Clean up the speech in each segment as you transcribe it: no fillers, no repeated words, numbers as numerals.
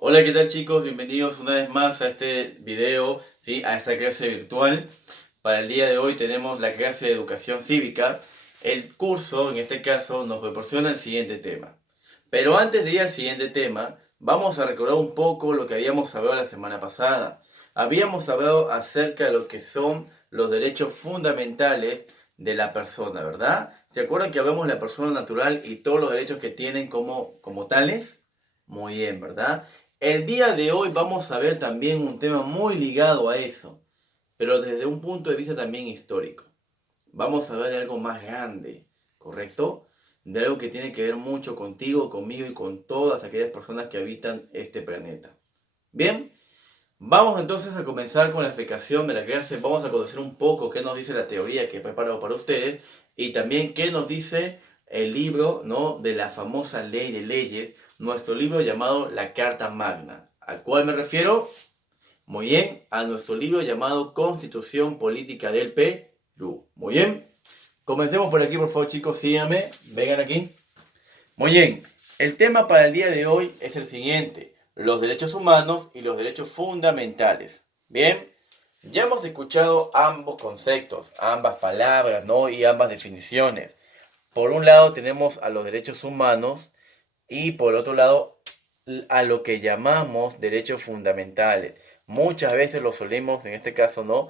Hola, ¿qué tal chicos? Bienvenidos una vez más a este video, ¿sí? A esta clase virtual. Para el día de hoy tenemos la clase de educación cívica. El curso, en este caso, nos proporciona el siguiente tema. Pero antes de ir al siguiente tema, vamos a recordar un poco lo que habíamos hablado la semana pasada. Habíamos hablado acerca de lo que son los derechos fundamentales de la persona, ¿verdad? ¿Se acuerdan que hablamos de la persona natural y todos los derechos que tienen como tales? Muy bien, ¿verdad? El día de hoy vamos a ver también un tema muy ligado a eso, pero desde un punto de vista también histórico. Vamos a ver de algo más grande, ¿correcto? De algo que tiene que ver mucho contigo, conmigo y con todas aquellas personas que habitan este planeta. Bien, vamos entonces a comenzar con la explicación de la clase. Vamos a conocer un poco qué nos dice la teoría que he preparado para ustedes y también qué nos dice el libro, ¿no?, de la famosa ley de leyes, nuestro libro llamado La Carta Magna. ¿Al cual me refiero? Muy bien, a nuestro libro llamado Constitución Política del Perú. Muy bien, comencemos por aquí, por favor, chicos, síganme, vengan aquí. Muy bien, el tema para el día de hoy es el siguiente: los derechos humanos y los derechos fundamentales. Bien, ya hemos escuchado ambos conceptos, ambas palabras, ¿no? Y ambas definiciones. Por un lado tenemos a los derechos humanos y por otro lado a lo que llamamos derechos fundamentales. Muchas veces lo solemos, en este caso, ¿no?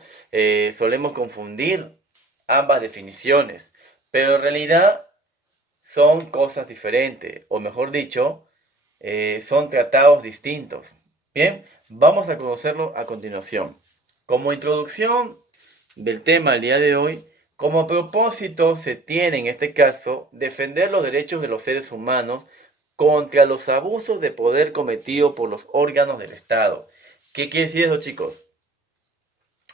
Solemos confundir ambas definiciones, pero en realidad son cosas diferentes, o mejor dicho, son tratados distintos. Bien, vamos a conocerlo a continuación. Como introducción del tema del día de hoy, como propósito se tiene en este caso defender los derechos de los seres humanos contra los abusos de poder cometidos por los órganos del Estado. ¿Qué quiere decir eso, chicos?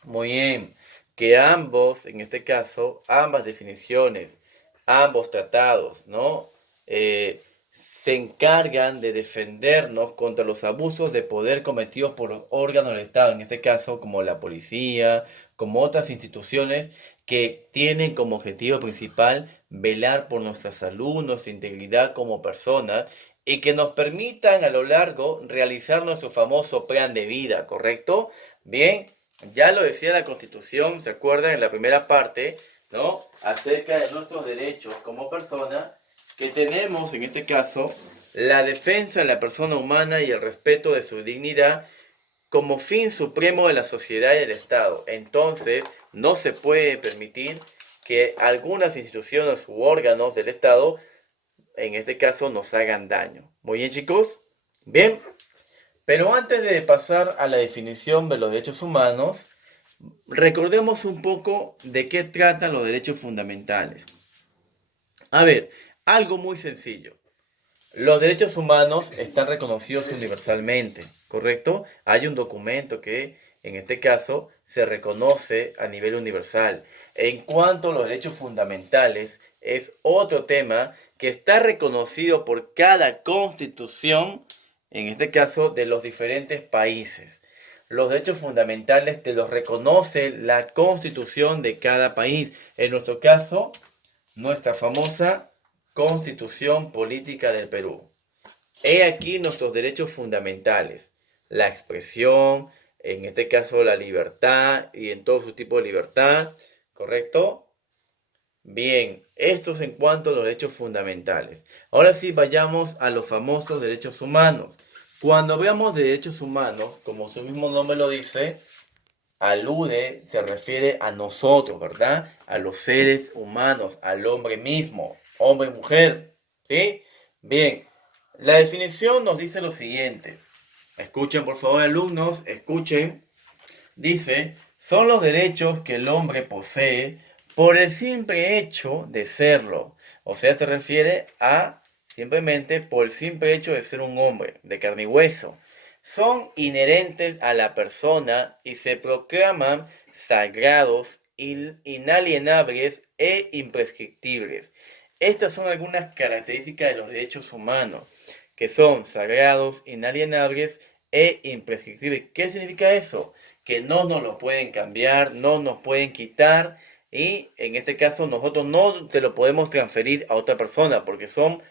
Muy bien, que ambos, en este caso, ambas definiciones, ambos tratados, ¿no? Se encargan de defendernos contra los abusos de poder cometidos por los órganos del Estado, en este caso, como la policía, como otras instituciones que tienen como objetivo principal velar por nuestra salud, nuestra integridad como personas y que nos permitan a lo largo realizar nuestro famoso plan de vida, ¿correcto? Bien, ya lo decía la Constitución, ¿se acuerdan? En la primera parte, ¿no? Acerca de nuestros derechos como persona, que tenemos, en este caso, la defensa de la persona humana y el respeto de su dignidad como fin supremo de la sociedad y del Estado. Entonces, no se puede permitir que algunas instituciones u órganos del Estado, en este caso, nos hagan daño. Muy bien, chicos. Bien, pero antes de pasar a la definición de los derechos humanos, recordemos un poco de qué tratan los derechos fundamentales. A ver, algo muy sencillo. Los derechos humanos están reconocidos universalmente, ¿correcto? Hay un documento que, en este caso, se reconoce a nivel universal. En cuanto a los derechos fundamentales, es otro tema que está reconocido por cada constitución, en este caso, de los diferentes países. Los derechos fundamentales te los reconoce la constitución de cada país. En nuestro caso, nuestra famosa Constitución Política del Perú. He aquí nuestros derechos fundamentales: la expresión, en este caso la libertad y en todo su tipo de libertad, ¿correcto? Bien, esto es en cuanto a los derechos fundamentales. Ahora sí, vayamos a los famosos derechos humanos. Cuando veamos derechos humanos, como su mismo nombre lo dice, se refiere a nosotros, ¿verdad? A los seres humanos, al hombre mismo, hombre y mujer, ¿sí? Bien, la definición nos dice lo siguiente. Escuchen, por favor, alumnos, escuchen. Dice, son los derechos que el hombre posee por el simple hecho de serlo. O sea, se refiere a simplemente por el simple hecho de ser un hombre, de carne y hueso. Son inherentes a la persona y se proclaman sagrados, inalienables e imprescriptibles. Estas son algunas características de los derechos humanos, que son sagrados, inalienables e imprescriptibles. ¿Qué significa eso? Que no nos lo pueden cambiar, no nos pueden quitar y en este caso nosotros no se lo podemos transferir a otra persona porque son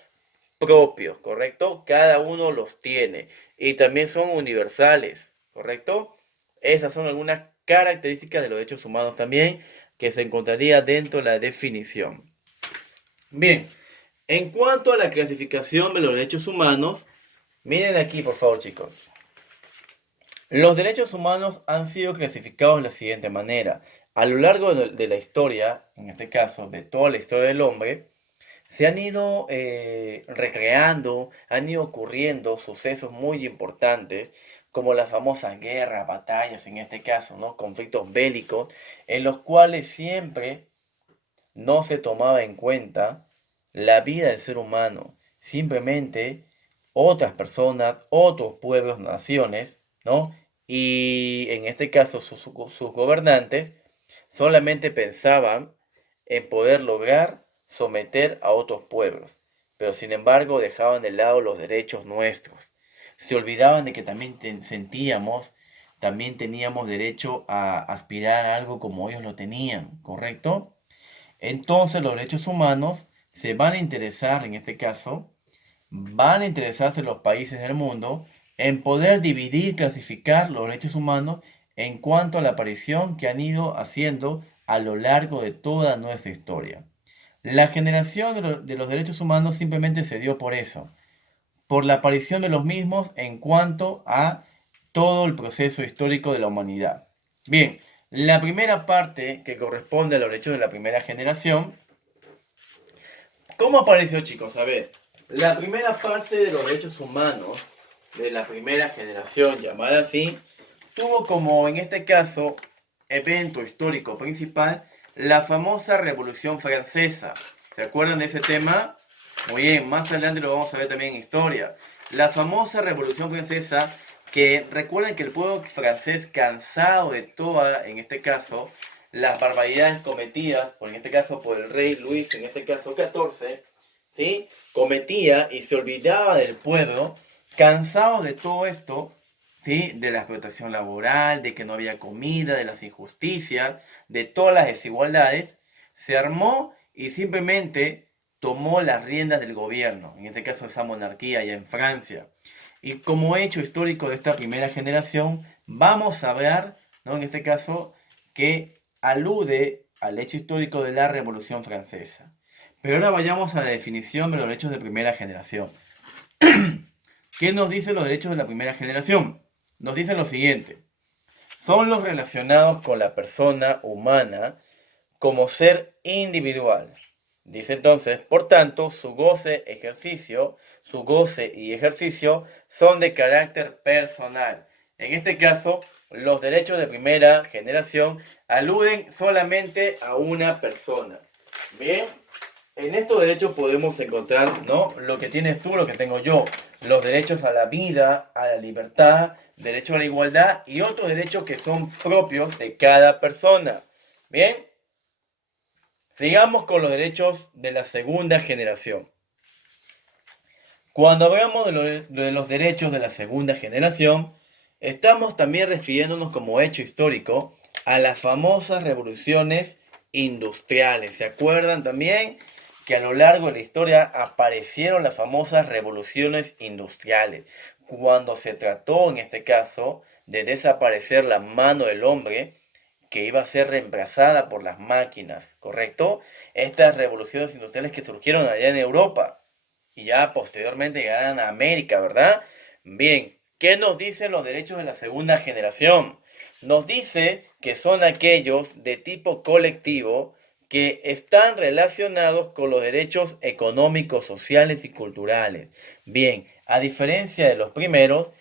propios, ¿correcto? Cada uno los tiene y también son universales, ¿correcto? Esas son algunas características de los derechos humanos también que se encontraría dentro de la definición. Bien, en cuanto a la clasificación de los derechos humanos, miren aquí, por favor, chicos. Los derechos humanos han sido clasificados de la siguiente manera. A lo largo de la historia, en este caso de toda la historia del hombre, se han ido recreando, han ido ocurriendo sucesos muy importantes, como las famosas guerras, batallas, en este caso, ¿no? Conflictos bélicos, en los cuales siempre no se tomaba en cuenta la vida del ser humano. Simplemente otras personas, otros pueblos, naciones, ¿no? Y en este caso sus gobernantes solamente pensaban en poder lograr someter a otros pueblos, pero sin embargo dejaban de lado los derechos nuestros. Se olvidaban de que también sentíamos, también teníamos derecho a aspirar a algo como ellos lo tenían, ¿correcto? Entonces los derechos humanos se van a interesar, en este caso, van a interesarse los países del mundo en poder dividir, clasificar los derechos humanos en cuanto a la aparición que han ido haciendo a lo largo de toda nuestra historia. La generación de los derechos humanos simplemente se dio por eso, por la aparición de los mismos en cuanto a todo el proceso histórico de la humanidad. Bien, la primera parte que corresponde a los derechos de la primera generación. ¿Cómo apareció, chicos? A ver, la primera parte de los derechos humanos de la primera generación, llamada así, tuvo como, en este caso, evento histórico principal, la famosa Revolución Francesa. ¿Se acuerdan de ese tema? Muy bien, más adelante lo vamos a ver también en historia. La famosa Revolución Francesa, que recuerden que el pueblo francés, cansado de toda, en este caso, las barbaridades cometidas, por en este caso por el rey Luis, en este caso 14, ¿sí? Cometía y se olvidaba del pueblo, cansado de todo esto, ¿sí? De la explotación laboral, de que no había comida, de las injusticias, de todas las desigualdades, se armó y simplemente tomó las riendas del gobierno, en este caso esa monarquía allá en Francia. Y como hecho histórico de esta primera generación, vamos a hablar, ¿no? En este caso, que alude al hecho histórico de la Revolución Francesa. Pero ahora vayamos a la definición de los derechos de primera generación. ¿Qué nos dicen los derechos de la primera generación? Nos dicen lo siguiente. Son los relacionados con la persona humana como ser individual. Dice entonces, por tanto, su goce y ejercicio son de carácter personal. En este caso, los derechos de primera generación aluden solamente a una persona. Bien, en estos derechos podemos encontrar, ¿no? Lo que tienes tú, lo que tengo yo. Los derechos a la vida, a la libertad, derecho a la igualdad y otros derechos que son propios de cada persona. Bien, sigamos con los derechos de la segunda generación. Cuando hablamos de los derechos de la segunda generación, estamos también refiriéndonos como hecho histórico a las famosas revoluciones industriales. ¿Se acuerdan también que a lo largo de la historia aparecieron las famosas revoluciones industriales? Cuando se trató, en este caso, de desaparecer la mano del hombre que iba a ser reemplazada por las máquinas, ¿correcto? Estas revoluciones industriales que surgieron allá en Europa y ya posteriormente llegarán a América, ¿verdad? Bien, ¿qué nos dicen los derechos de la segunda generación? Nos dice que son aquellos de tipo colectivo que están relacionados con los derechos económicos, sociales y culturales. Bien, a diferencia de los primeros,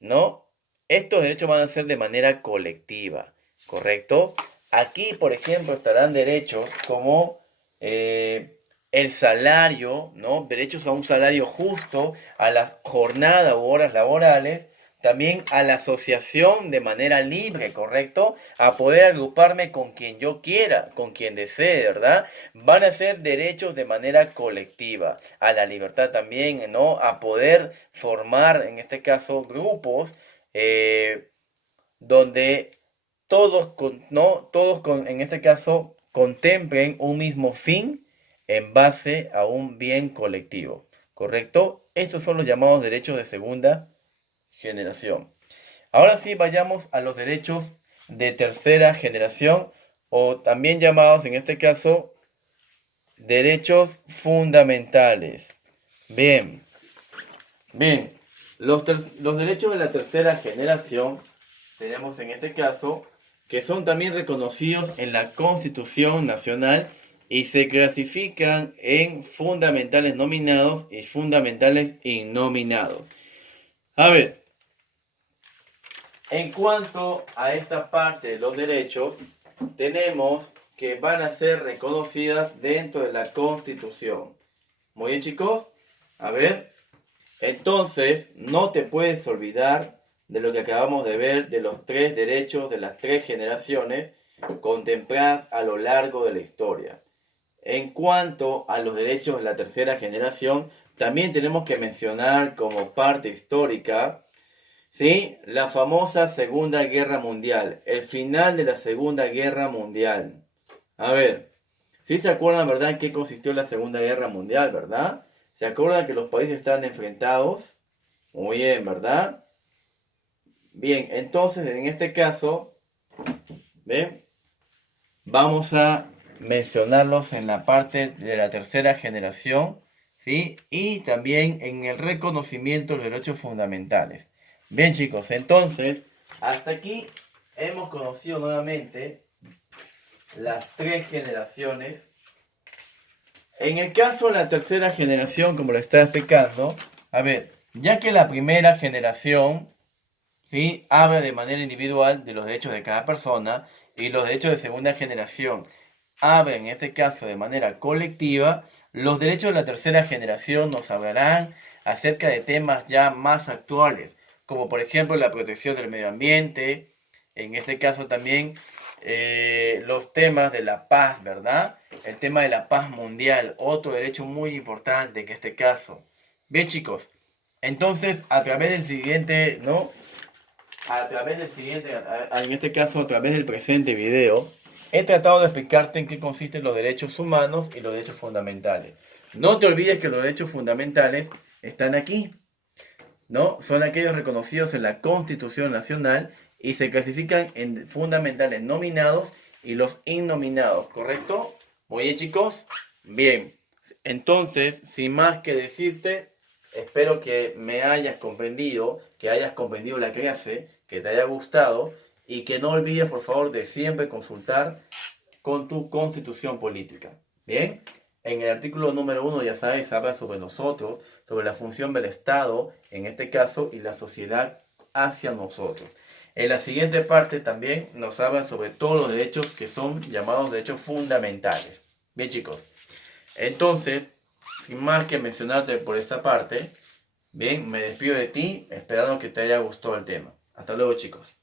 ¿no? Estos derechos van a ser de manera colectiva, ¿correcto? Aquí, por ejemplo, estarán derechos como el salario, ¿no? Derechos a un salario justo, a las jornadas u horas laborales, también a la asociación de manera libre, ¿correcto? A poder agruparme con quien yo quiera, con quien desee, ¿verdad? Van a ser derechos de manera colectiva, a la libertad también, ¿no? A poder formar, en este caso, grupos donde ¿no? En este caso, contemplen un mismo fin en base a un bien colectivo. ¿correcto? Estos son los llamados derechos de segunda generación. Ahora sí, vayamos a los derechos de tercera generación, o también llamados en este caso derechos fundamentales. Bien, los derechos de la tercera generación tenemos en este caso que son también reconocidos en la Constitución Nacional y se clasifican en fundamentales nominados y fundamentales innominados. A ver, en cuanto a esta parte de los derechos, tenemos que van a ser reconocidas dentro de la Constitución. Muy bien, chicos. A ver, entonces no te puedes olvidar de lo que acabamos de ver de los tres derechos de las tres generaciones contempladas a lo largo de la historia. En cuanto a los derechos de la tercera generación, también tenemos que mencionar como parte histórica, ¿sí?, la famosa Segunda Guerra Mundial, el final de la Segunda Guerra Mundial. A ver, ¿sí se acuerdan, verdad, en qué consistió la Segunda Guerra Mundial, verdad? ¿Se acuerdan que los países estaban enfrentados? Muy bien, ¿verdad? Bien, entonces en este caso, ¿ven? Vamos a mencionarlos en la parte de la tercera generación, ¿sí? Y también en el reconocimiento de los derechos fundamentales. Bien, chicos, entonces, hasta aquí hemos conocido nuevamente las tres generaciones. En el caso de la tercera generación, como lo estaba explicando, a ver, ya que la primera generación, ¿sí?, habla de manera individual de los derechos de cada persona, y los derechos de segunda generación hablan en este caso de manera colectiva, los derechos de la tercera generación nos hablarán acerca de temas ya más actuales, como por ejemplo la protección del medio ambiente, en este caso también los temas de la paz, ¿verdad? El tema de la paz mundial, otro derecho muy importante en este caso. Bien, chicos, entonces a través del siguiente, ¿no? A través del siguiente, en este caso a través del presente video, he tratado de explicarte en qué consisten los derechos humanos y los derechos fundamentales. No te olvides que los derechos fundamentales están aquí, ¿no? Son aquellos reconocidos en la Constitución Nacional y se clasifican en fundamentales nominados y los innominados, ¿correcto? Muy bien, chicos. Bien, entonces, sin más que decirte, espero que me hayas comprendido, que hayas comprendido la clase, que te haya gustado y que no olvides, por favor, de siempre consultar con tu constitución política. Bien, en el artículo número 1, ya sabes, habla sobre nosotros, sobre la función del Estado, en este caso, y la sociedad hacia nosotros. En la siguiente parte también nos habla sobre todos los derechos que son llamados derechos fundamentales. Bien, chicos, entonces, sin más que mencionarte por esta parte, bien, me despido de ti, esperando que te haya gustado el tema. Hasta luego, chicos.